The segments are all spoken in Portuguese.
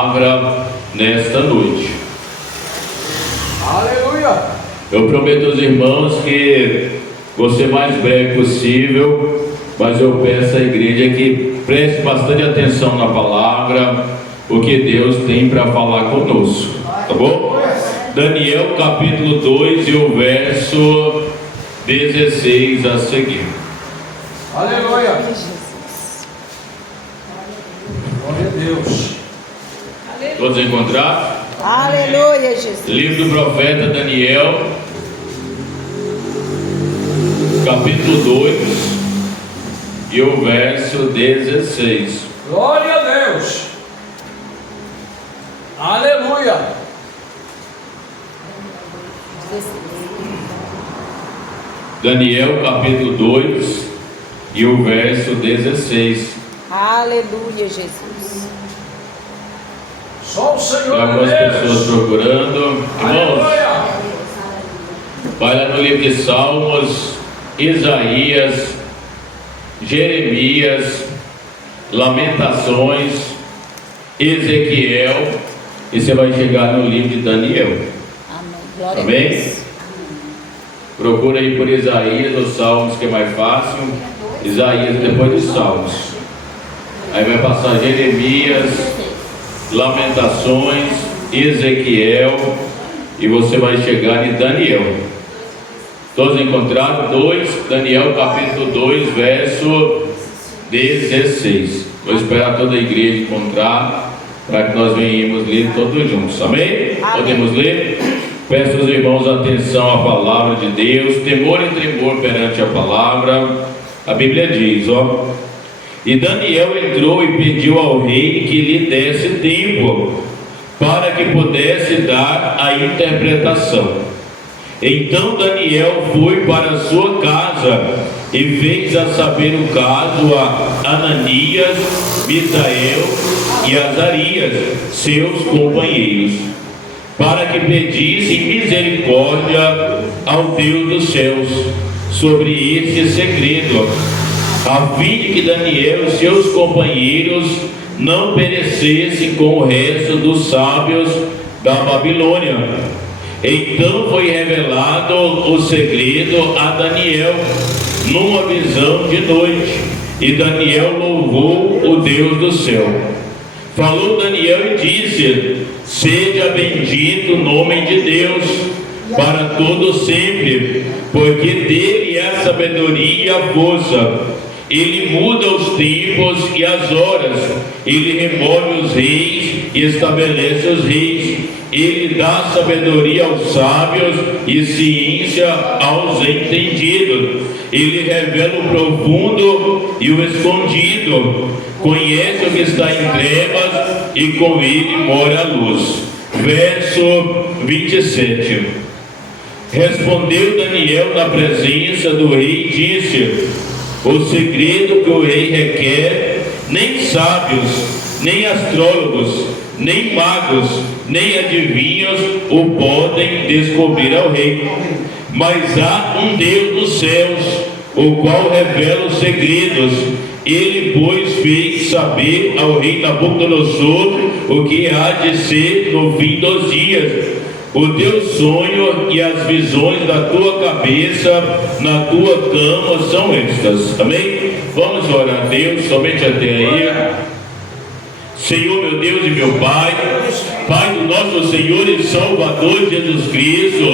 palavra nesta noite. Aleluia! Eu prometo aos irmãos que vou ser mais breve possível, mas eu peço à igreja que preste bastante atenção na palavra, o que Deus tem para falar conosco, tá bom? Daniel capítulo 2 e o verso 16 a seguir. Aleluia! Glória a Deus! Todos encontraram? Aleluia, Jesus. Livro do profeta Daniel, capítulo 2 e o verso 16. Glória a Deus! Aleluia! Daniel capítulo 2 e o verso 16. Aleluia, Jesus. Só o Senhor Tem algumas é pessoas Deus! procurando. Irmãos, Aleluia! vai lá no livro de Salmos, Isaías, Jeremias, Lamentações, Ezequiel, e você vai chegar no livro de Daniel. Amém. Glória Amém? a Deus. Procura aí por Isaías ou Salmos, que é mais fácil. Isaías depois de Salmos. Aí vai passar Jeremias, Lamentações, Ezequiel, e você vai chegar em Daniel. Todos encontraram? Daniel capítulo 2, verso 16. Vou esperar toda a igreja encontrar, para que nós venhamos ler todos juntos. Amém? Podemos ler? Peço aos irmãos atenção à palavra de Deus, temor e tremor perante a palavra. A Bíblia diz, e Daniel entrou e pediu ao rei que lhe desse tempo, para que pudesse dar a interpretação. Então Daniel foi para a sua casa e fez a saber o caso a Ananias, Misael e Azarias, seus companheiros, para que pedissem misericórdia ao Deus dos céus sobre este segredo, a fim de que Daniel e seus companheiros não perecessem com o resto dos sábios da Babilônia. Então foi revelado o segredo a Daniel numa visão de noite, e Daniel louvou o Deus do céu. Falou Daniel e disse: seja bendito o nome de Deus para todo sempre, porque dele é a sabedoria e a força. Ele muda os tempos e as horas, ele remove os reis e estabelece os reis. Ele dá sabedoria aos sábios e ciência aos entendidos. Ele revela o profundo e o escondido. Conhece o que está em trevas e com ele mora a luz. Verso 27. Respondeu Daniel na presença do rei e disse: o segredo que o rei requer, nem sábios, nem astrólogos, nem magos, nem adivinhos o podem descobrir ao rei. Mas há um Deus dos céus, o qual revela os segredos. Ele, pois, fez saber ao rei Nabucodonosor o que há de ser no fim dos dias. O teu sonho e as visões da tua cabeça na tua cama são estas. Amém? Vamos orar a Deus, somente até aí. Senhor, meu Deus e meu Pai, Pai do nosso Senhor e Salvador Jesus Cristo,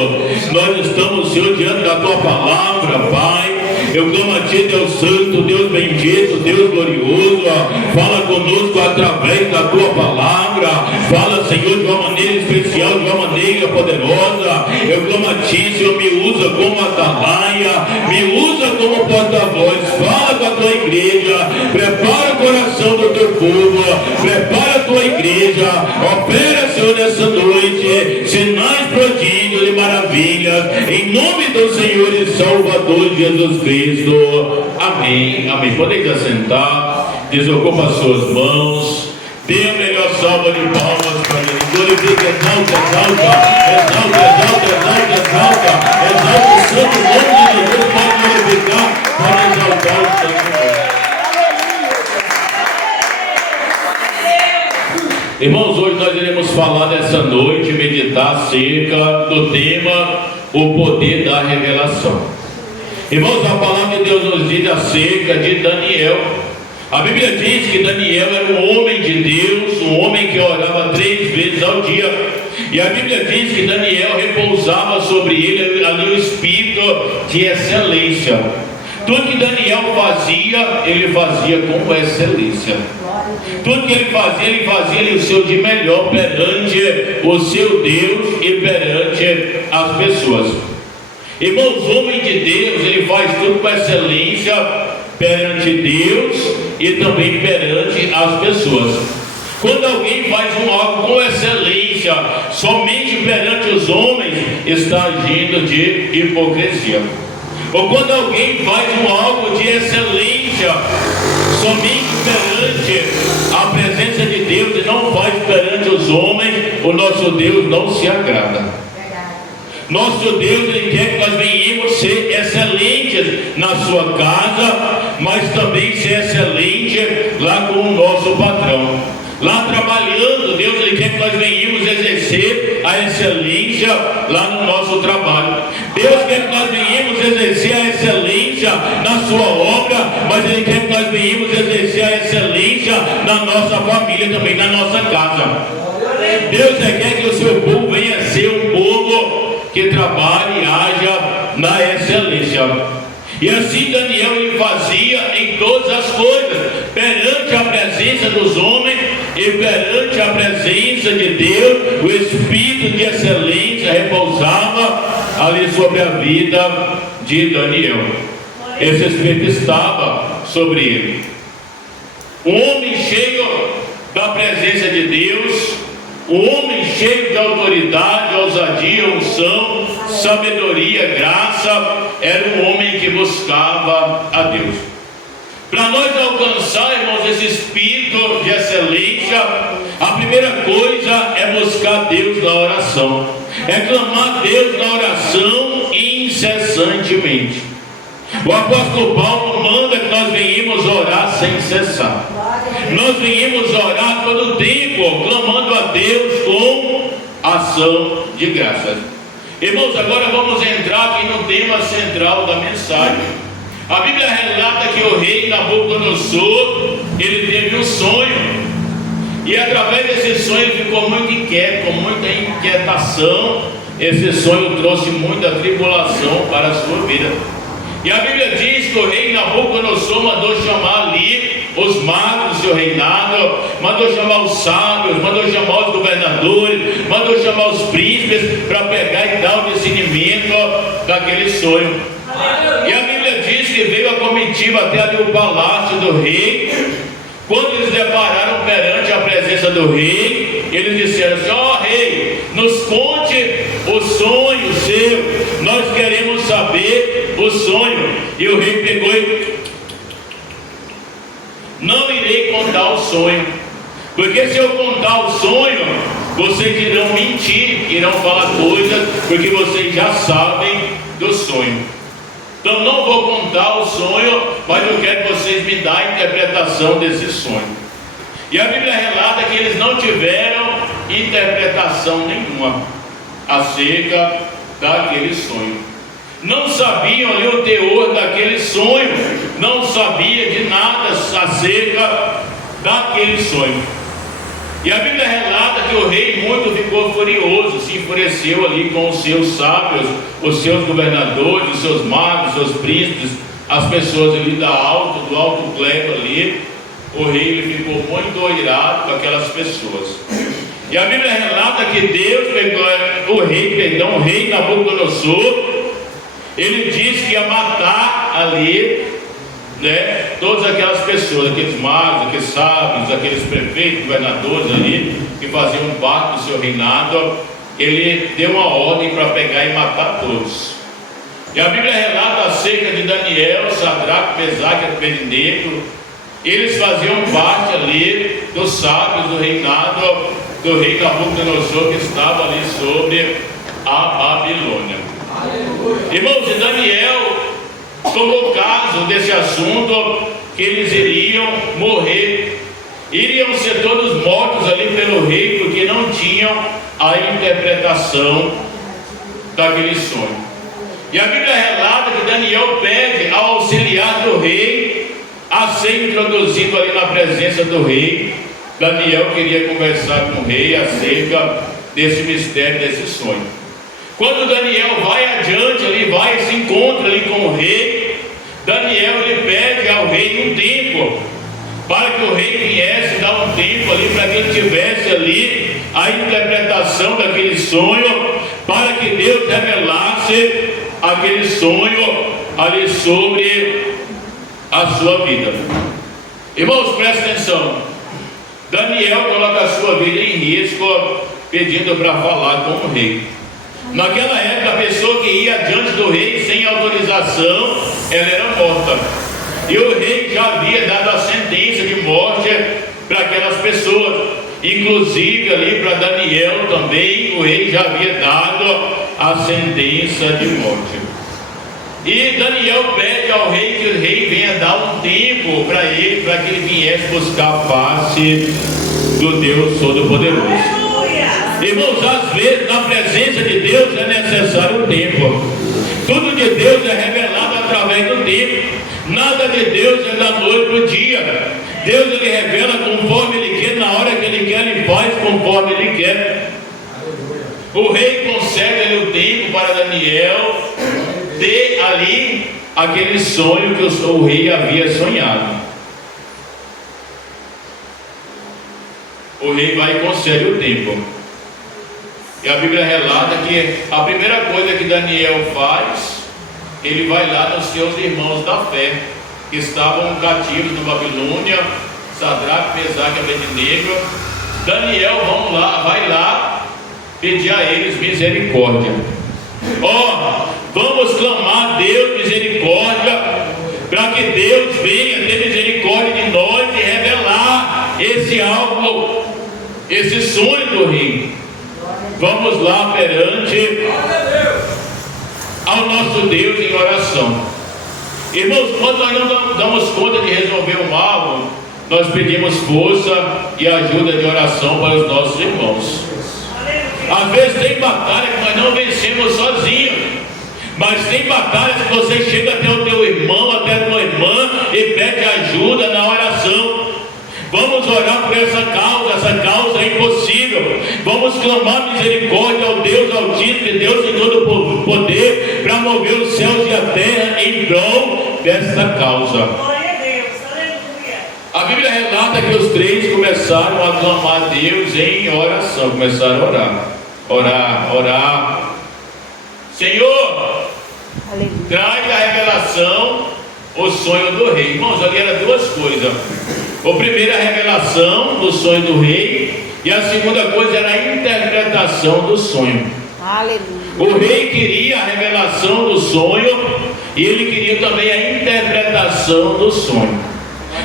nós estamos, Senhor, diante da tua palavra, Pai. Eu clamo a Ti, Deus Santo, Deus bendito, Deus glorioso, fala conosco através da Tua palavra, fala, Senhor, de uma maneira especial, de uma maneira poderosa. Eu clamo a Ti, Senhor, me usa como atalaia, me usa como porta-voz, fala com a Tua igreja, prepara o coração do Teu povo, prepara a Tua igreja, opera, Senhor, nessa noite, sinais, prodígios e maravilhas, em nome do Senhor e Salvador Jesus Cristo. Amém. Amém. Podem se assentar, desocupa as suas mãos, dê a melhor salva de palmas para ele. Glorifica, exalta, exalta, exalta, exalta, exalta, exalta, exalta o santo nome de Jesus. Pode glorificar, pode exaltar o santo nome. Irmãos, hoje nós iremos falar dessa noite, meditar acerca do tema o poder da revelação. Irmãos, a palavra de Deus nos diz acerca de Daniel. A Bíblia diz que Daniel era um homem de Deus, um homem que orava 3 vezes ao dia. E a Bíblia diz que Daniel repousava sobre ele ali o espírito de excelência. Tudo que Daniel fazia, ele fazia com excelência. Tudo que ele fazia o seu de melhor perante o seu Deus e perante as pessoas. Irmãos, o homem de Deus, ele faz tudo com excelência perante Deus e também perante as pessoas. Quando alguém faz algo com excelência somente perante os homens, está agindo de hipocrisia. Ou quando alguém faz algo de excelência somente perante a presença de Deus e não faz perante os homens, o nosso Deus não se agrada. Nosso Deus, Ele quer que nós venhamos ser excelentes na sua casa, mas também ser excelente lá com o nosso patrão. Lá trabalhando, Deus, Ele quer que nós venhamos exercer a excelência lá no nosso trabalho. Deus quer que nós venhamos exercer a excelência na sua obra, mas Ele quer que nós venhamos exercer a excelência na nossa família, também na nossa casa. Deus quer que o seu povo venha ser um povo que trabalhe e haja na excelência. E assim Daniel ele fazia em todas as coisas, perante a presença dos homens e perante a presença de Deus. O espírito de excelência repousava ali sobre a vida de Daniel. Esse espírito estava sobre ele. Um homem cheio da presença de Deus, um homem cheio de autoridade, ousadia, unção, sabedoria, graça, era um homem que buscava a Deus. Para nós alcançar, irmãos, esse espírito de excelência, a primeira coisa é buscar Deus na oração, é clamar Deus na oração incessantemente. O apóstolo Paulo manda que nós venhamos orar sem cessar. Nós venhamos orar todo o tempo, clamando a Deus com ação de graças. Irmãos, agora vamos entrar aqui no tema central da mensagem. A Bíblia relata que o rei Nabucodonosor, ele teve um sonho. E através desse sonho ele ficou muito inquieto, com muita inquietação. Esse sonho trouxe muita tribulação para a sua vida. E a Bíblia diz que o rei Nabucodonosor mandou chamar ali os magos do seu reinado, mandou chamar os sábios, mandou chamar os governadores, mandou chamar os príncipes para pegar e dar o discernimento daquele sonho. E a Bíblia diz que veio a comitiva até ali o palácio do rei. Quando eles depararam perante a presença do rei, eles disseram assim: ó rei, nos conte o sonho seu, nós queremos saber o sonho. E o rei pegou e: não irei contar o sonho, porque se eu contar o sonho, vocês irão mentir, irão falar coisas, porque vocês já sabem do sonho. Então não vou contar o sonho, mas eu quero que vocês me dêem a interpretação desse sonho. E a Bíblia relata que eles não tiveram interpretação nenhuma acerca daquele sonho. Não sabiam ali o teor daquele sonho, não sabia de nada acerca daquele sonho. E a Bíblia relata que o rei muito ficou furioso, se enfureceu ali com os seus sábios, os seus governadores, os seus magos, os seus príncipes, as pessoas ali do alto clero ali. O rei ele ficou muito irado com aquelas pessoas. E a Bíblia relata que Deus pegou o rei Nabucodonosor, ele disse que ia matar ali, todas aquelas pessoas, aqueles magos, aqueles sábios, aqueles prefeitos, governadores ali, que faziam parte do seu reinado. Ele deu uma ordem para pegar e matar todos. E a Bíblia relata acerca de Daniel, Sadraque, Mesaque e Abednego. Eles faziam parte ali dos sábios do reinado do rei Nabucodonosor, que estava ali sobre a Babilônia. Irmãos, e Daniel tomou caso desse assunto, que eles iriam morrer. iriam ser todos mortos ali pelo rei, porque não tinham a interpretação daquele sonho. E a Bíblia relata que Daniel pede ao auxiliar do rei a ser introduzido ali na presença do rei. Daniel queria conversar com o rei acerca desse mistério, desse sonho. Quando Daniel vai adiante, ele vai e se encontra ali com o rei. Daniel ele pede ao rei um tempo, para que o rei viesse dar um tempo ali, para que ele tivesse ali a interpretação daquele sonho, para que Deus revelasse aquele sonho ali sobre a sua vida. Irmãos, presta atenção. Daniel coloca a sua vida em risco, pedindo para falar com o rei. Naquela época, a pessoa que ia diante do rei sem autorização, ela era morta. E o rei já havia dado a sentença de morte para aquelas pessoas. Inclusive ali para Daniel também, o rei já havia dado a sentença de morte. E Daniel pede ao rei que o rei venha dar um tempo para ele, para que ele viesse buscar a face do Deus Todo-Poderoso. Irmãos, às vezes na presença de Deus é necessário um tempo. Tudo de Deus é revelado através do tempo. Nada de Deus é da noite para o dia. Deus ele revela conforme Ele quer, na hora que Ele quer, Ele faz conforme Ele quer. O rei concede ali o tempo para Daniel ter ali aquele sonho que o rei havia sonhado. O rei vai e concede o tempo. E a Bíblia relata que a primeira coisa que Daniel faz, ele vai lá nos seus irmãos da fé, que estavam cativos na Babilônia, Sadraque, Mesaque e Abednego. Daniel vai lá pedir a eles misericórdia. Vamos clamar a Deus misericórdia, para que Deus venha ter misericórdia de nós e revelar esse algo, esse sonho do rei. Vamos lá perante ao nosso Deus em oração. Irmãos, quando nós não damos conta de resolver o mal, nós pedimos força e ajuda de oração para os nossos irmãos. Às vezes tem batalha que nós não vencemos sozinhos, mas tem batalhas que você chega até o teu irmão, até a tua irmã e pede ajuda na oração. Vamos orar por essa causa é impossível. Vamos clamar misericórdia ao Deus Altíssimo, Deus em todo poder, para mover os céus e a terra em prol dessa causa. Glória a Deus, aleluia. A Bíblia relata que os três começaram a clamar a Deus em oração, começaram a orar. Senhor, Aleluia. traz a revelação, o sonho do rei. Irmãos, ali eram duas coisas. A primeira, a revelação do sonho do rei, e a segunda coisa era a interpretação do sonho. Aleluia. O rei queria a revelação do sonho e ele queria também a interpretação do sonho.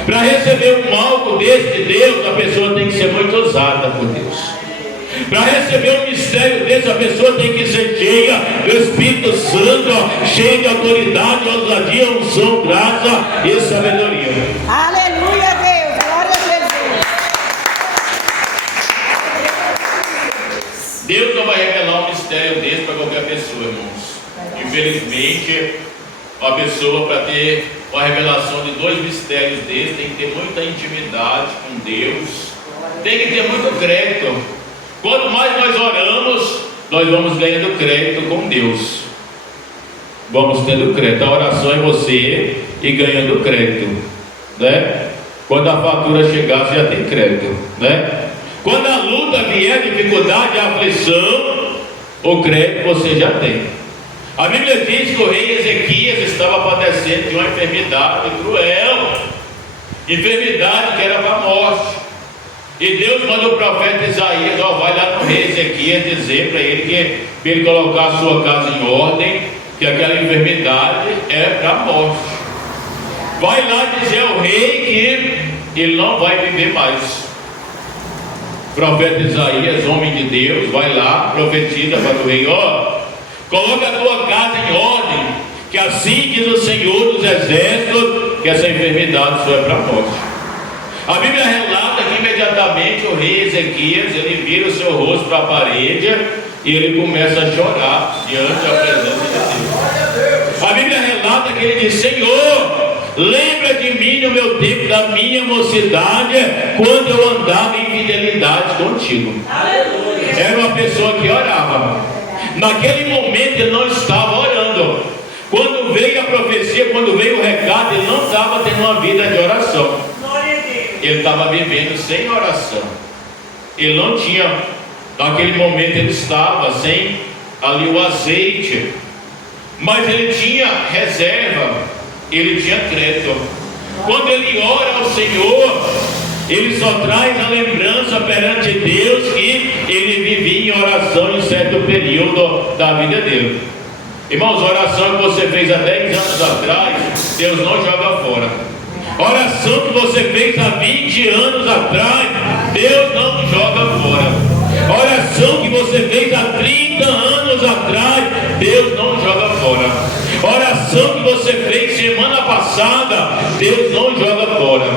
Para receber um algo desse de Deus, a pessoa tem que ser muito ousada por Deus. Para receber um mistério desse, a pessoa tem que ser cheia do Espírito Santo, cheia de autoridade, ousadia, unção, graça e sabedoria. Aleluia, Deus. Glória a Jesus. Deus não vai revelar um mistério desse para qualquer pessoa, irmãos. Infelizmente, uma pessoa, para ter uma revelação de dois mistérios desses, tem que ter muita intimidade com Deus, tem que ter muito crédito. Quanto mais nós oramos, nós vamos ganhando crédito com Deus. Vamos tendo crédito. A oração é você e ganhando crédito, né? Quando a fatura chegar, você já tem crédito, né? Quando a luta vier, a dificuldade, a aflição, o crédito você já tem. A Bíblia diz que o rei Ezequias estava padecendo de uma enfermidade cruel, enfermidade que era para a morte. E Deus manda o profeta Isaías, vai lá no rei Ezequias dizer para ele que ele colocar a sua casa em ordem, que aquela enfermidade é para a morte. Vai lá dizer ao rei que ele não vai viver mais. O profeta Isaías, homem de Deus, vai lá, profetiza para o rei: coloca a tua casa em ordem, que assim diz o Senhor dos Exércitos, que essa enfermidade só é para a morte. A Bíblia relata que imediatamente o rei Ezequias, ele vira o seu rosto para a parede e ele começa a chorar diante da presença de Deus. A Bíblia relata que ele diz: Senhor, lembra de mim no meu tempo da minha mocidade, quando eu andava em fidelidade contigo. Era uma pessoa que orava. Naquele momento ele não estava orando. Quando veio a profecia, quando veio o recado, ele não estava tendo uma vida de oração. Ele estava vivendo sem oração. Ele não tinha, naquele momento ele estava sem ali o azeite, mas ele tinha reserva, ele tinha crédito. Quando ele ora ao Senhor, ele só traz a lembrança perante Deus que ele vivia em oração em certo período da vida dele. Irmãos, a oração que você fez há 10 anos atrás, Deus não joga fora. A oração que você fez há 20 anos atrás, Deus não joga fora. A oração que você fez há 30 anos atrás, Deus não joga fora. A oração que você fez semana passada, Deus não joga fora.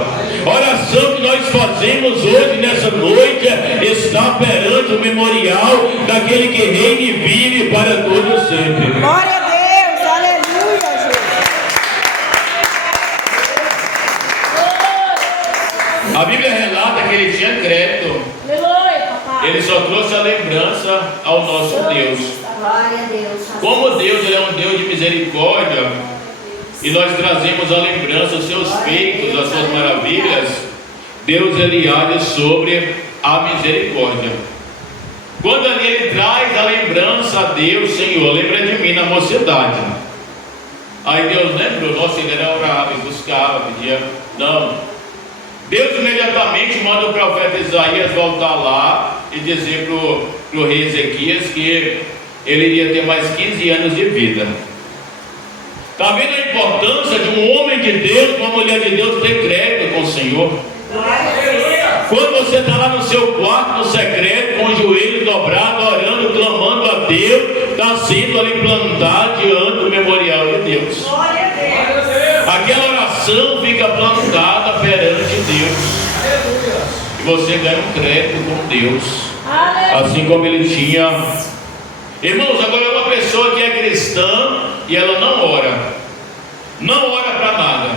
A oração que nós fazemos hoje, nessa noite, está perante o memorial daquele que reina e vive para todo sempre. Glória a Deus, aleluia, Jesus. A Bíblia relata que ele tinha crédito. Ele só trouxe a lembrança ao nosso Deus. Glória a Deus. Como Deus, ele é um Deus de misericórdia, e nós trazemos a lembrança, os seus feitos, as suas maravilhas, Deus, ele age sobre a misericórdia. Quando ali ele traz a lembrança a Deus: Senhor, lembra de mim na mocidade. Aí Deus lembrou: nossa, ele era orava, buscava, pedia. Não. Deus imediatamente manda o profeta Isaías voltar lá e dizer para o rei Ezequias que ele iria ter mais 15 anos de vida. Está vendo a importância de um homem de Deus, uma mulher de Deus, ter crédito com o Senhor? Quando você está lá no seu quarto, no secreto, com os joelhos dobrados, orando, clamando a Deus, está sendo ali plantado diante do memorial de Deus. Aquela oração fica plantada perante Deus. E você ganha um crédito com Deus, assim como ele tinha. Irmãos, agora uma pessoa que é cristã e ela não ora para nada,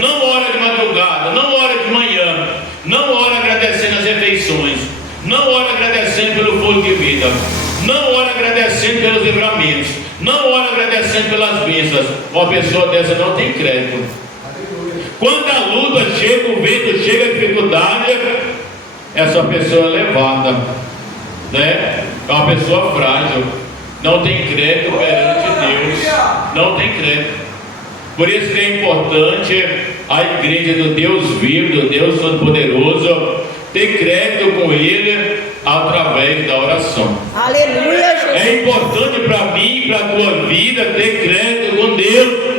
não ora de madrugada, não ora de manhã, não ora agradecendo as refeições, não ora agradecendo pelo fogo de vida, não ora agradecendo pelos livramentos, não ora agradecendo pelas bênçãos. Uma pessoa dessa não tem crédito. Quando a luta chega, o vento chega, a dificuldade, essa pessoa é levada, né? É uma pessoa frágil, não tem crédito perante Deus, não tem crédito. Por isso que é importante a igreja do Deus vivo, do Deus Todo-Poderoso, ter crédito com Ele através da oração. Aleluia, Jesus. É importante para mim e para a tua vida ter crédito com Deus.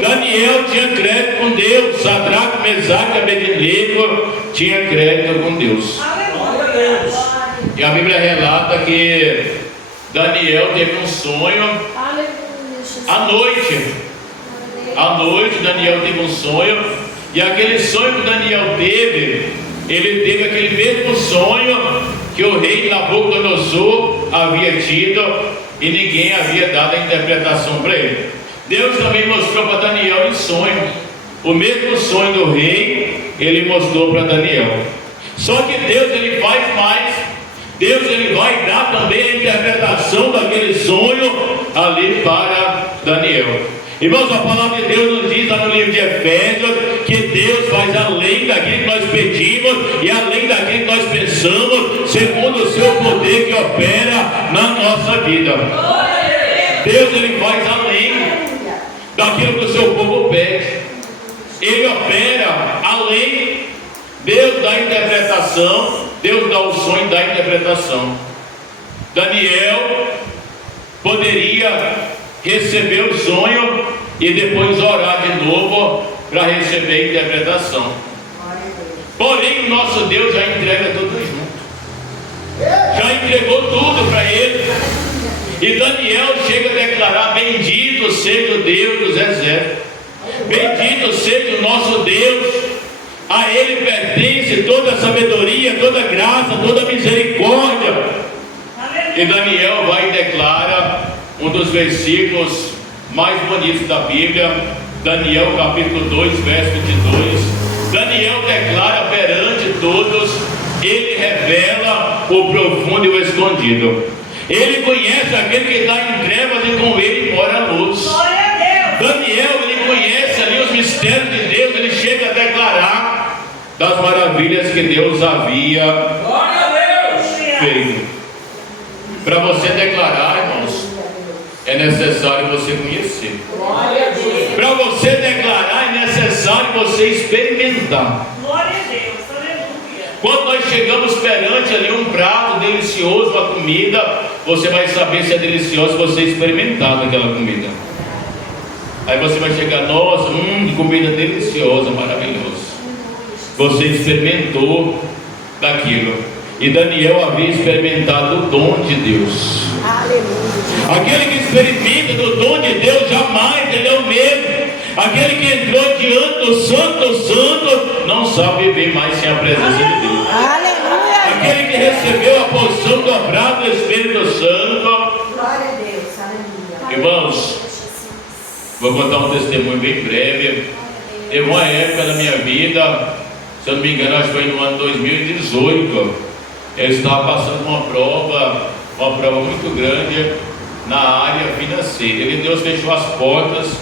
Daniel tinha crédito com Deus, Sadraque, Mesaque e Abednego tinha crédito com Deus. E a Bíblia relata que Daniel teve um sonho à noite. À noite Daniel teve um sonho, e aquele sonho que Daniel teve, ele teve aquele mesmo sonho que o rei Nabucodonosor havia tido, e ninguém havia dado a interpretação para ele. Deus também mostrou para Daniel em sonho, o mesmo sonho do rei, ele mostrou para Daniel. Só que Deus, ele faz mais. Deus, ele vai dar também a interpretação daquele sonho ali para Daniel. Irmãos, a palavra de Deus nos diz lá no livro de Efésios que Deus faz além daquilo que nós pedimos e além daquilo que nós pensamos, segundo o seu poder que opera na nossa vida. Deus, ele faz além daquilo que o seu povo pede. Ele opera além. Deus dá a interpretação, Deus dá o sonho, dá a interpretação. Daniel poderia receber o sonho e depois orar de novo para receber a interpretação. Porém, o nosso Deus já entrega tudo junto, já entregou tudo para ele. E Daniel chega a declarar: bendito seja o Deus dos exércitos, bendito seja o nosso Deus, A Ele pertence toda a sabedoria, toda a graça, toda a misericórdia. E Daniel vai e declara um dos versículos mais bonitos da Bíblia, Daniel capítulo 2, verso 22. Daniel declara perante todos, ele revela o profundo e o escondido. Ele conhece aquele que está em trevas e com ele mora a luz. Daniel, ele conhece ali os mistérios de Deus, ele chega a declarar das maravilhas que Deus havia feito. Para você declarar, irmãos, é necessário você conhecer. Para você declarar, é necessário você experimentar. Glória a Deus, aleluia. Quando nós chegamos perante ali um prato delicioso, uma comida, você vai saber se é delicioso se você experimentar daquela comida. Aí você vai chegar, nossa, que comida deliciosa, maravilhosa. Você experimentou daquilo. E Daniel havia experimentado o dom de Deus. Aleluia. Aquele que experimenta do dom de Deus jamais ele é o mesmo. Aquele que entrou diante do Santo não sabe viver mais sem a presença de Deus. Aleluia. Aquele que recebeu a porção dobrada do Espírito Santo. Glória a Deus. Aleluia. Irmãos, vou contar um testemunho bem breve. Teve uma época na minha vida, se eu não me engano, acho que foi no ano 2018. Eu estava passando uma prova muito grande na área financeira. E Deus fechou as portas,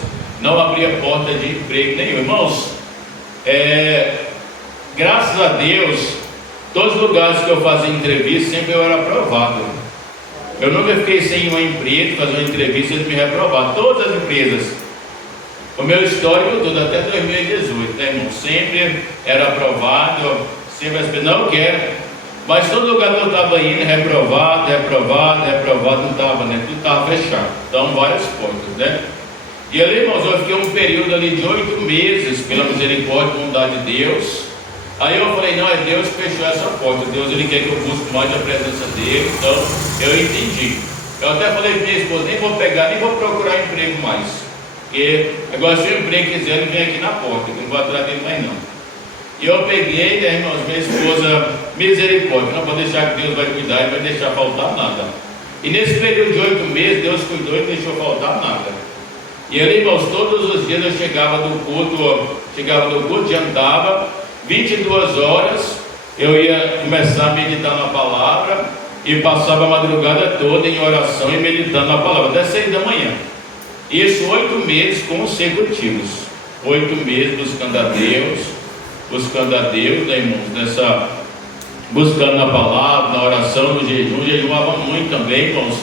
não abria porta de emprego nenhum. Irmãos, graças a Deus, todos os lugares que eu fazia entrevista, sempre eu era aprovado. Eu nunca fiquei sem uma empresa, fazer uma entrevista e eles me reprovaram. Todas as empresas. O meu histórico todo, até 2018, né, irmão? Sempre era aprovado, sempre as pessoas, não quero. Mas todo lugar que eu estava indo, reprovado, não estava, né? Tudo estava fechado. Então, várias portas, né? E ali, irmãos, eu fiquei um período ali de 8 meses, pela misericórdia e bondade de Deus. Aí eu falei, não, é Deus que fechou essa porta. Deus, Ele quer que eu busque mais a presença dEle. Então, eu entendi. Eu até falei para minha esposa, nem vou procurar emprego mais. Porque agora, se o emprego quiser, ele vem aqui na porta, que eu não vou atrás dele mais não. E eu peguei, né, irmãos, minha esposa, misericórdia, não vou deixar que Deus vai cuidar e vai deixar faltar nada. E nesse período de 8 meses, Deus cuidou e não deixou faltar nada. E ali, irmãos, todos os dias eu chegava do culto, jantava, 22 horas, eu ia começar a meditar na palavra e passava a madrugada toda em oração e meditando na palavra, até 6 da manhã. Isso 8 meses consecutivos, 8 meses buscando a Deus, né, irmãos, buscando na palavra, na oração, no jejum. Jejuava muito também, irmãos,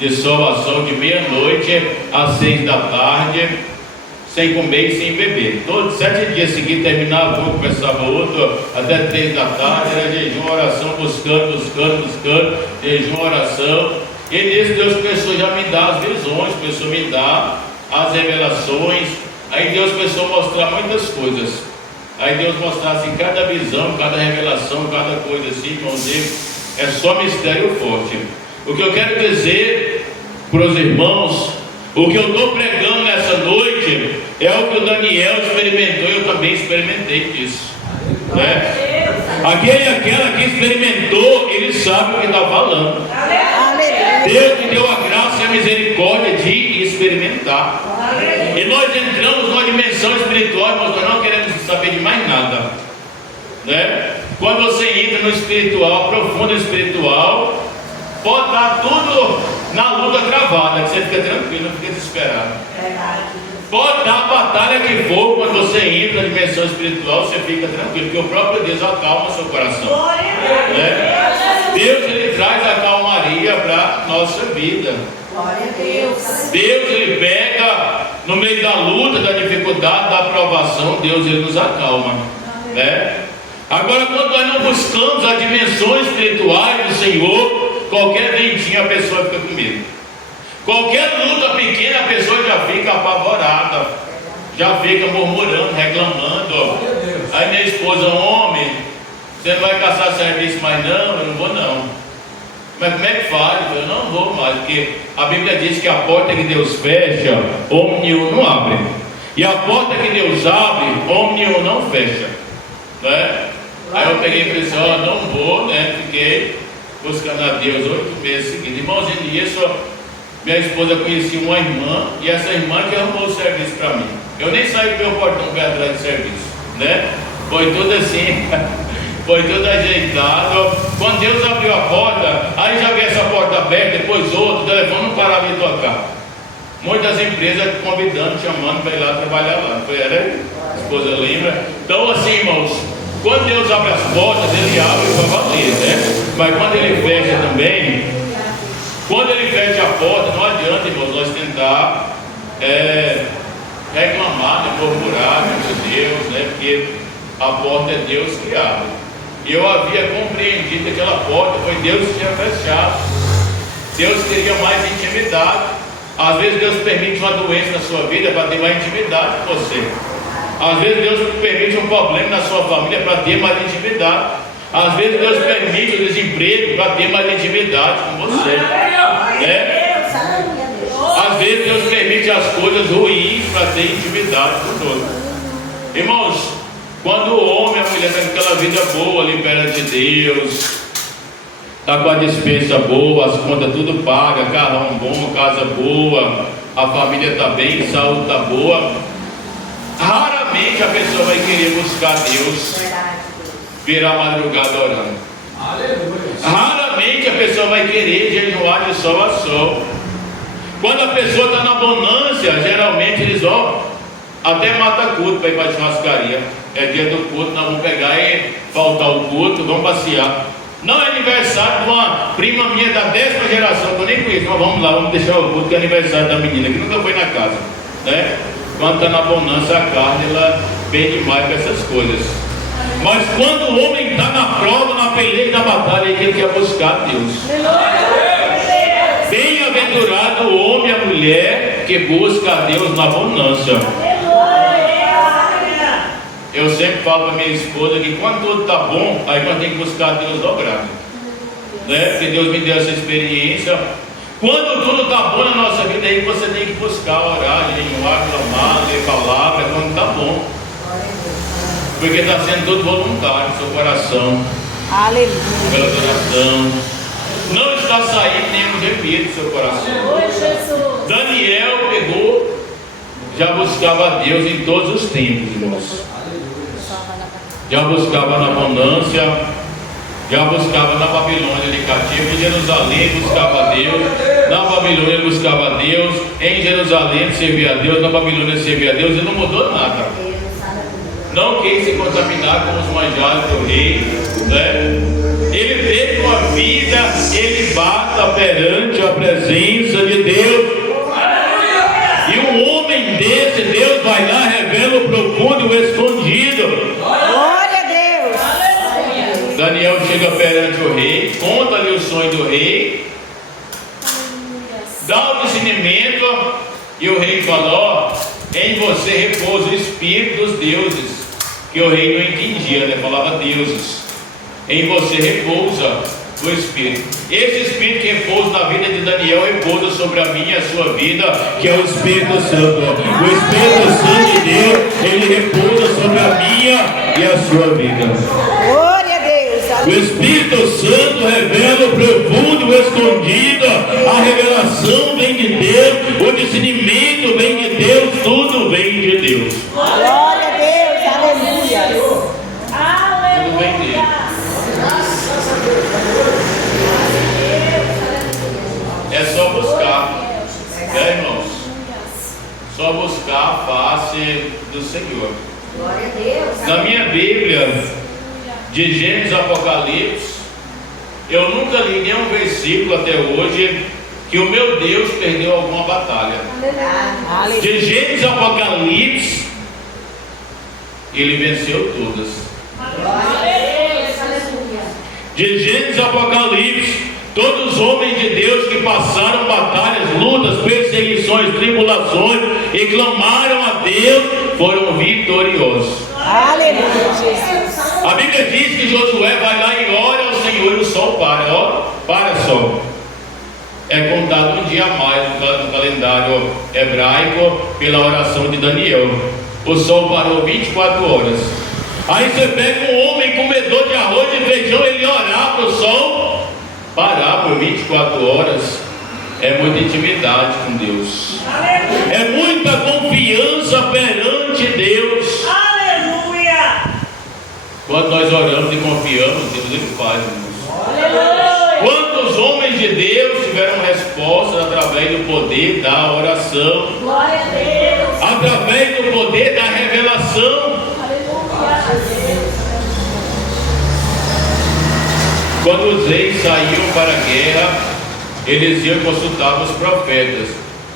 de salvação de meia-noite às 6 da tarde, sem comer e sem beber. Todos 7 dias seguidos terminava um, começava outro, até 3 da tarde, era jejum, oração, buscando, jejum, oração. E nisso Deus começou já a me dar as visões, começou a me dar as revelações. Aí Deus começou a mostrar muitas coisas. Aí Deus mostrasse em cada visão, cada revelação, cada coisa assim, irmãos, é só mistério forte. O que eu quero dizer para os irmãos, o que eu estou pregando nessa noite, é o que o Daniel experimentou e eu também experimentei disso. Né? Aquela que experimentou, ele sabe o que está falando. Deus me deu a graça e a misericórdia de experimentar. E nós entramos numa dimensão espiritual, irmãos, nós não queremos saber de mais nada, né? Quando você entra no espiritual, profundo espiritual, pode estar tudo na luta travada, que você fica tranquilo, não fica desesperado. Pode dar a batalha que for, quando você entra na dimensão espiritual, você fica tranquilo, porque o próprio Deus acalma o seu coração, né? Deus, Ele traz a calmaria para a nossa vida. Glória a Deus. Deus, Ele pega no meio da luta, da dificuldade, da aprovação, Deus, Ele nos acalma, né? Agora, quando nós não buscamos as dimensões espirituais do Senhor, qualquer ventinho a pessoa fica com medo. Qualquer luta pequena a pessoa já fica apavorada, já fica murmurando, reclamando. Aí minha esposa, homem, você não vai caçar serviço mais não? Eu não vou não. Mas como é que faz? Eu não vou mais, porque a Bíblia diz que a porta que Deus fecha, homem nenhum não abre. E a porta que Deus abre, homem nenhum não fecha. né? Aí eu peguei e falei assim, ó, não vou, né? Fiquei buscando a Deus 8 meses seguidos. Irmãozinho, nisso, minha esposa conhecia uma irmã, e essa irmã que arrumou o serviço para mim. Eu nem saí do meu portão para atrás de serviço, né? Foi tudo assim, foi tudo ajeitado. Quando Deus abriu a porta, aí já vi essa porta aberta, depois outra, o telefone não parava de tocar. Muitas empresas convidando, chamando para ir lá trabalhar lá. Foi, né? A esposa lembra. Então assim, irmãos, quando Deus abre as portas, Ele abre para valer, né? Mas quando Ele fecha também, quando Ele fecha a porta, não adianta, irmãos, nós tentar reclamar, né? Murmurar, meu Deus, né? Porque a porta é Deus que abre. E eu havia compreendido que aquela porta foi Deus que tinha fechado. Deus queria mais intimidade. Às vezes Deus permite uma doença na sua vida para ter mais intimidade com você. Às vezes Deus permite um problema na sua família para ter mais intimidade. Às vezes Deus permite o desemprego para ter mais intimidade com você, né? Às vezes Deus permite as coisas ruins para ter intimidade conosco. Irmãos, quando o homem e a mulher tem aquela vida boa ali perante Deus, está com a despensa boa, as contas tudo paga, carrão bom, casa boa, a família está bem, saúde está boa, raramente a pessoa vai querer buscar Deus, virar madrugada orando. Raramente a pessoa vai querer jejuar de sol a sol. Quando a pessoa está na bonância, geralmente eles vão até mata culto para ir para a churrascaria. É dia do culto, nós vamos pegar e faltar o culto, vamos passear. Não é aniversário de uma prima minha da 10ª geração, que eu nem conheço, mas vamos lá, vamos deixar o culto, que é aniversário da menina, que nunca foi na casa, né? Quando está na bonança, a carne, ela vem demais para essas coisas. Mas quando o homem está na prova, na peleja, na batalha, ele quer buscar Deus. Bem-aventurado o homem e a mulher que busca a Deus na bonança. Eu sempre falo para minha esposa que quando tudo está bom, aí nós temos que buscar a Deus dobrado, né? Porque Deus me deu essa experiência. Quando tudo está bom na nossa vida, aí você tem que buscar orar, jejuar, clamar, ler palavra, quando está bom. Porque está sendo tudo voluntário, seu coração. Aleluia. Pela adoração. Não está saindo nenhum gemido do seu coração. Daniel pegou, já buscava a Deus em todos os tempos, irmãos. Já buscava na abundância, já buscava na Babilônia de cativo, em Jerusalém buscava a Deus, na Babilônia buscava a Deus, em Jerusalém servia a Deus, na Babilônia servia a Deus, e não mudou nada. Não quis se contaminar com os manjares do rei, né? Ele teve uma vida elevada perante a presença de Deus. E um homem desse, Deus vai lá, revela o profundo e o escondido. Glória a Deus. Daniel chega perante o rei, conta-lhe o sonho do rei, dá o discernimento, e o rei fala: ó, em você repousa o espírito dos deuses, que o rei não entendia, né? Falava deuses. Em você repousa o Espírito. Esse Espírito que repousa na vida de Daniel repousa sobre a minha e a sua vida, que é o Espírito Santo. O Espírito Santo de Deus, ele repousa sobre a minha e a sua vida. Glória a Deus. O Espírito Santo revela o profundo, o escondido. A revelação vem de Deus, o discernimento vem de Deus, tudo vem de Deus. Glória a Deus. Aleluia. Tudo vem dele. É só buscar, né, irmãos? Só buscar a face do Senhor. Glória a Deus. Na minha Bíblia, de Gênesis a Apocalipse, eu nunca li nenhum versículo até hoje que o meu Deus perdeu alguma batalha. De Gênesis a Apocalipse, ele venceu todas. De Gênesis a Apocalipse, todos os homens de Deus que passaram batalhas, lutas, perseguições, tribulações e clamaram a Deus, foram vitoriosos. Aleluia, Jesus. A Bíblia diz que Josué vai lá e ora ao Senhor e o sol para. Ó, para sol. É contado um dia a mais no calendário hebraico pela oração de Daniel. O sol parou 24 horas. Aí você pega um homem comedor de arroz e feijão, ele orar para o sol parar por 24 horas. É muita intimidade com Deus. Aleluia. É muita confiança perante Deus. Aleluia. Quando nós oramos e confiamos, Deus ele faz, irmãos. Aleluia. Quantos homens de Deus tiveram respostas através do poder da oração, Glória a Deus. através do poder da revelação? Quando os reis saíam para a guerra, eles iam consultar os profetas.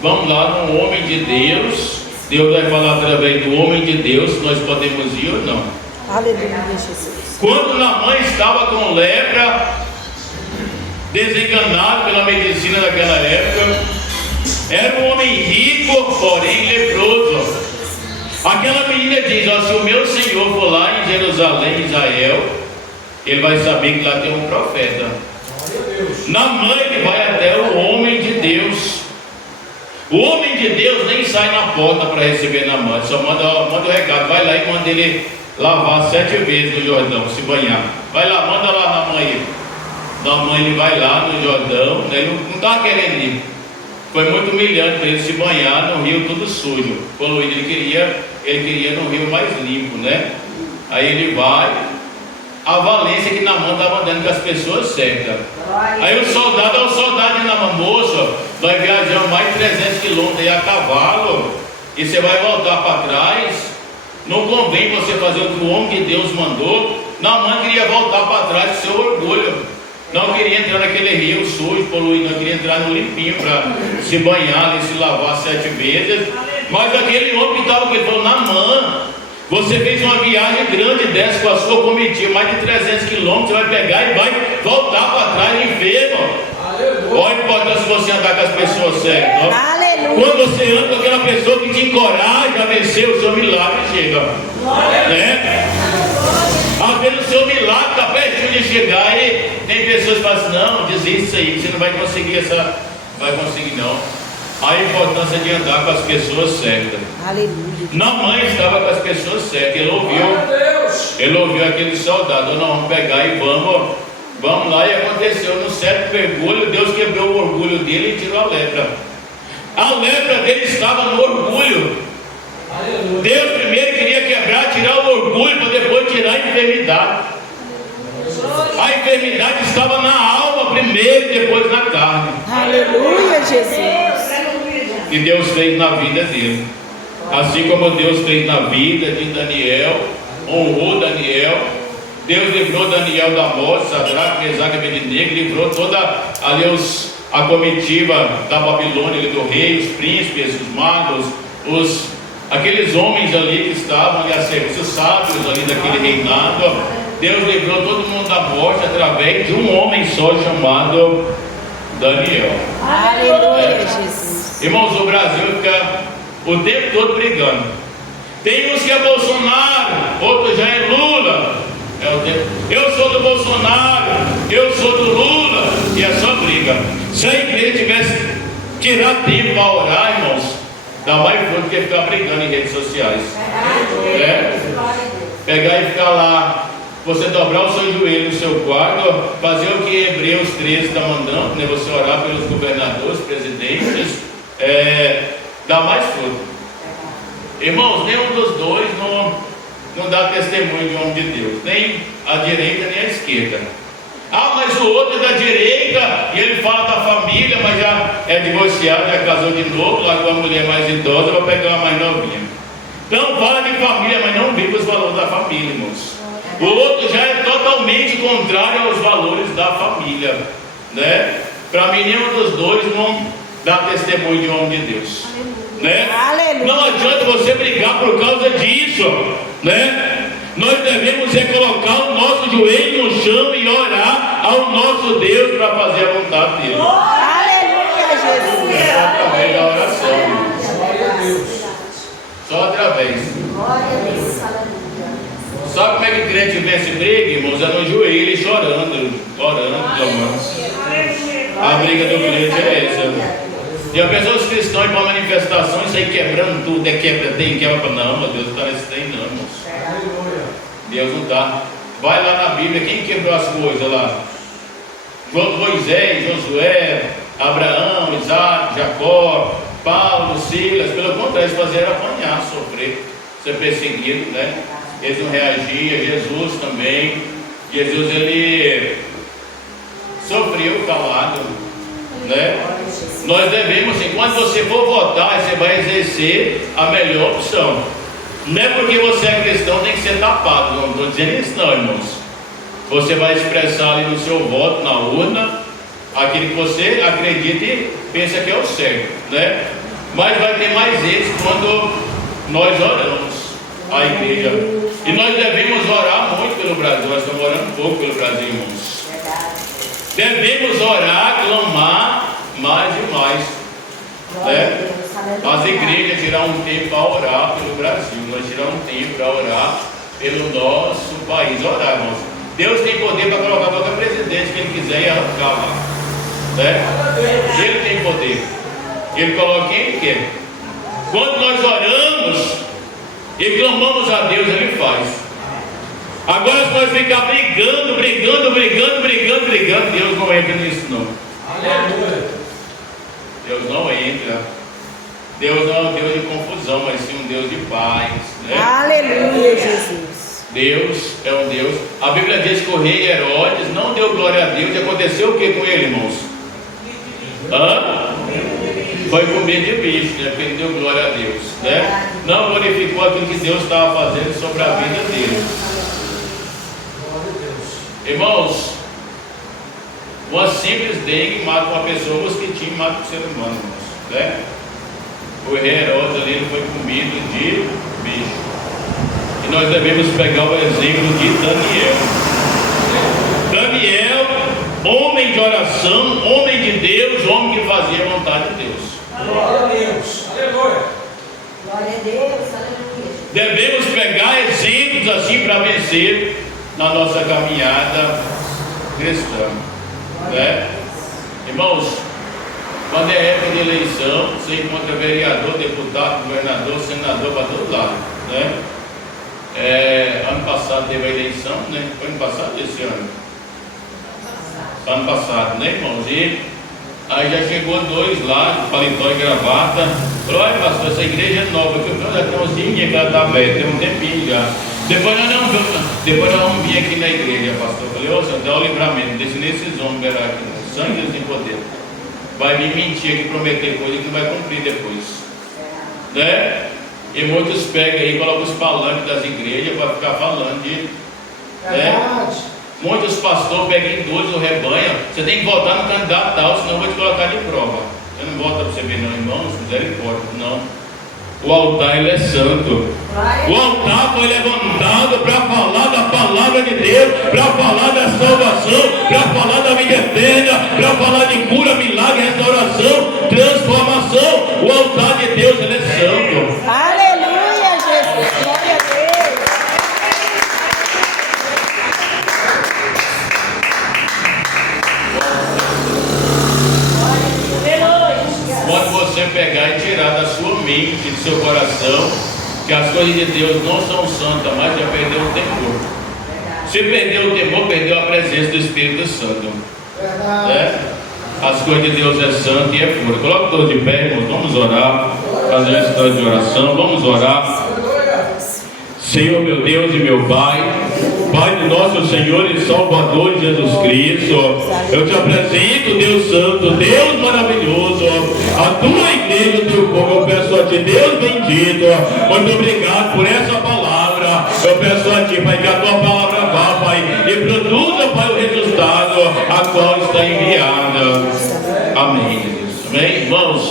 Vamos lá, num homem de Deus. Deus vai falar através do homem de Deus se nós podemos ir ou não. Aleluia, Jesus. Quando Naamã estava com lepra, desenganado pela medicina daquela época, era um homem rico, porém leproso. Aquela menina diz: ó, se o meu Senhor for lá em Jerusalém, Israel, ele vai saber que lá tem um profeta. Naamã, ele vai até o homem de Deus. O homem de Deus nem sai na porta para receber Naamã, só manda o recado, vai lá e manda ele lavar 7 vezes no Jordão, se banhar. Vai lá, manda lá Naamã aí. Naamã, ele vai lá no Jordão, né? Ele não estava querendo ir. Foi muito humilhante para ele se banhar no rio tudo sujo, poluído. Ele queria no rio mais limpo, né? Aí ele vai. A valência que Naamã estava andando com as pessoas certas. Aí o soldado de Naamã: moço, nós viajamos mais de 300 quilômetros aí a cavalo, e você vai voltar para trás. Não convém você fazer o que o homem de Deus mandou. Naamã queria voltar para trás com seu orgulho. Não queria entrar naquele rio sujo, poluído, não queria entrar no limpinho para se banhar e se lavar 7 vezes. Mas aquele homem que estava com ele falou: Naamã, você fez uma viagem grande dessa com a sua comitiva, mais de 300 quilômetros, você vai pegar e vai voltar para trás enfermo. Olha a importância de você andar com as pessoas certas. Aleluia. Quando você anda com aquela pessoa que te encoraja a vencer, o seu milagre chega. Né? Às vezes o seu milagre está pertinho de chegar e tem pessoas que falam assim: não, desiste isso aí, você não vai conseguir vai conseguir não. A importância de andar com as pessoas certas. Aleluia. Naamã estava com as pessoas certas. Ele ouviu aquele soldado: nós vamos pegar e vamos lá. E aconteceu, no certo mergulho, Deus quebrou o orgulho dele e tirou a lepra. A lepra dele estava no orgulho. Deus primeiro queria quebrar, tirar o orgulho, para depois tirar a enfermidade. A enfermidade estava na alma primeiro, depois na carne. Aleluia, Jesus. Que Deus fez na vida dele. Assim como Deus fez na vida de Daniel, honrou Daniel. Deus livrou Daniel da morte, Sadraque, Mesaque e Abednego, livrou toda a comitiva da Babilônia, do rei, os príncipes, os magos, aqueles homens ali que estavam ali a serviço, os sábios ali daquele reinado. Deus livrou todo mundo da morte através de um homem só chamado Daniel. Aleluia, Jesus. Irmãos, o Brasil fica o tempo todo brigando. Tem uns que é Bolsonaro, outros já é Lula. Eu sou do Bolsonaro, eu sou do Lula, e é só briga. Se a igreja tivesse tirar tempo para orar, irmãos, dá mais fruto que ficar brigando em redes sociais. Pegar e ficar lá, você dobrar o seu joelho no seu quarto, fazer o que Hebreus 13 está mandando, né? Você orar pelos governadores, presidentes, dá mais fruto. Irmãos, nenhum dos dois não dá testemunho de homem de Deus, nem a direita nem a esquerda. Mas o outro é da direita e ele fala da família, mas já é divorciado, já casou de novo, largou a mulher mais idosa para pegar uma mais novinha. Então fala de família, mas não vive os valores da família, irmãos. O outro já é totalmente contrário aos valores da família, né? Para mim, nenhum dos dois não dá testemunho de homem de Deus, né? Não adianta você brigar por causa disso, né? Nós devemos colocar o nosso joelho no chão e orar ao nosso Deus para fazer a vontade dele. Aleluia, Jesus. Só através da oração. Só através. Sabe como é que o crente vence briga, irmãos? É no joelho e chorando, clamando. A briga do crente é essa. E a pessoa, os cristãos, para manifestação, isso aí quebrando tudo, quebra, tem quebra. Não, meu Deus, parece que tem não, irmãos. Deus não está. Vai lá na Bíblia, quem quebrou as coisas lá? Moisés, Josué, Abraão, Isaac, Jacó, Paulo, Silas. Pelo contrário, eles faziam apanhar, sofrer, ser perseguido, né? Eles não reagiam. Jesus também. Jesus, ele sofreu calado, né? Nós devemos, enquanto você for votar, você vai exercer a melhor opção. Não é porque você é cristão tem que ser tapado, não estou dizendo isso não, irmãos. Você vai expressar ali no seu voto, na urna, aquilo que você acredita e pensa que é o certo, né? Mas vai ter mais êxito quando nós oramos a igreja. E nós devemos orar muito pelo Brasil. Nós estamos orando pouco pelo Brasil, irmãos. Devemos orar, clamar mais e mais, né? As igrejas tirar um tempo para orar pelo Brasil. Nós tiramos um tempo para orar pelo nosso país. Orar, irmãos. Deus tem poder para colocar qualquer presidente que ele quiser e arrancar lá, né? Ele tem poder. Ele coloca quem ele quer. Quando nós oramos e clamamos a Deus, ele faz. Agora, se nós ficar brigando, Deus não entra nisso não. Aleluia. Deus não entra. Deus não é um Deus de confusão, mas sim um Deus de paz, né? Aleluia, Jesus. Deus é um Deus. A Bíblia diz que o rei Herodes não deu glória a Deus. E aconteceu o que com ele, irmãos? Foi comer de bicho, né? Porque ele deu glória a Deus, né? Não glorificou aquilo que Deus estava fazendo sobre a vida dele. Irmãos, uma simples dengue mata uma pessoa, um mosquitinho mata um ser humano, irmãos, né? O rei Herodes ali, ele foi comido de bicho. E nós devemos pegar o exemplo de Daniel. Daniel, homem de oração, homem de Deus, homem que fazia a vontade de Deus. Glória a Deus. Aleluia. Glória a Deus, aleluia. Devemos pegar exemplos assim para vencer na nossa caminhada cristã, né? Irmãos, quando é época de eleição, você encontra vereador, deputado, governador, senador para todo lado, né? Ano passado teve a eleição, né? Foi ano passado esse ano? Ano passado, né, irmãos? E aí já chegou dois lá, paletó e gravata. Falou: olha, pastor, essa igreja é nova, que eu já tenho uns dias que ela está velha, tem um tempinho já. Depois nós vamos vir aqui na igreja, pastor. Eu falei: ô, senhor, dá o livramento, deixa nesses homens ver aqui, sangue Deus tem poder. Vai vir mentir aqui, prometer coisa que não vai cumprir depois, né? E muitos pegam aí, colocam os palanques das igrejas para ficar falando de, né? Muitos pastores pegam idosos no rebanho. Você tem que votar no candidato tal, senão eu vou te colocar de prova. Eu não voto para você ver não, irmãos, misericórdia, não. O altar, ele é santo. O altar foi levantado para falar da palavra de Deus, para falar da salvação, para falar da vida eterna, para falar de cura, milagre, restauração, transformação. O altar de Deus, ele é santo. Aleluia, Jesus. Glória a Deus. Quando você pegar e tirar da sua mente, do seu coração, que as coisas de Deus não são santas, mas já perdeu o temor. Se perdeu o temor, perdeu a presença do Espírito Santo, né? As coisas de Deus é santo e é pura. Coloque todos de pé, irmãos, vamos orar, fazer uma história de oração, vamos orar. Senhor meu Deus e meu Pai, Pai do nosso Senhor e Salvador Jesus Cristo, eu te apresento, Deus Santo, Deus maravilhoso, a tua igreja, o teu povo. Eu peço a ti, Deus bendito, muito obrigado por essa palavra. Eu peço a ti, Pai, que a tua palavra vá, Pai, e produza, Pai, o resultado a qual está enviada. Amém, Deus. Amém, irmãos.